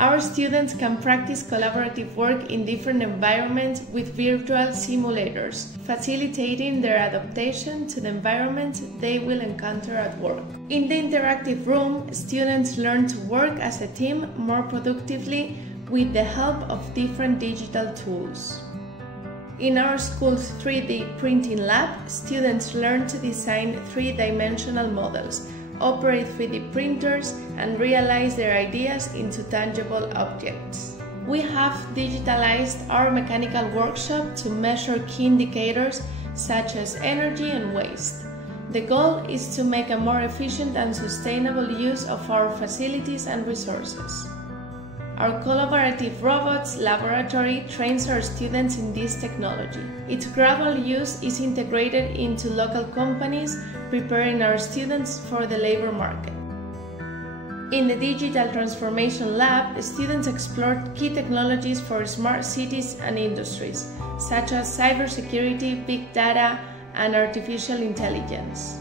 Our students can practice collaborative work in different environments with virtual simulators, facilitating their adaptation to the environment they will encounter at work. In the interactive room, students learn to work as a team more productively with the help of different digital tools. In our school's 3D printing lab, students learn to design three-dimensional models, operate 3D printers, and realize their ideas into tangible objects. We have digitalized our mechanical workshop to measure key indicators such as energy and waste. The goal is to make a more efficient and sustainable use of our facilities and resources. Our collaborative robots laboratory trains our students in this technology. Its gradual use is integrated into local companies, preparing our students for the labor market. In the Digital Transformation Lab, students explored key technologies for smart cities and industries, such as cybersecurity, big data, and artificial intelligence.